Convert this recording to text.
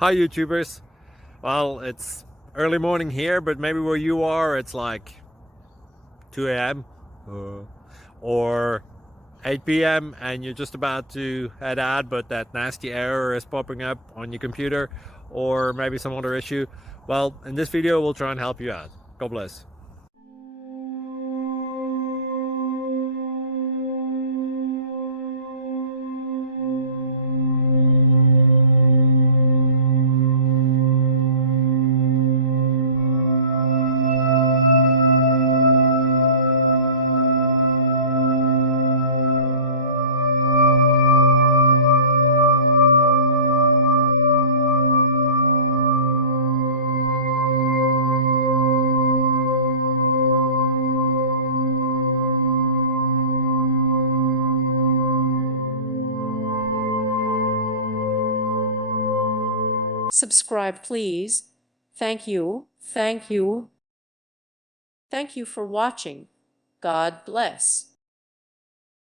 Hi YouTubers. Well, it's early morning here, but maybe where you are it's like 2 a.m. Or 8 p.m. and you're just about to head out, but that nasty error is popping up on your computer, or maybe some other issue. Well, in this video we'll try and help you out. God bless. Subscribe, please. Thank you. Thank you. Thank you for watching. God bless.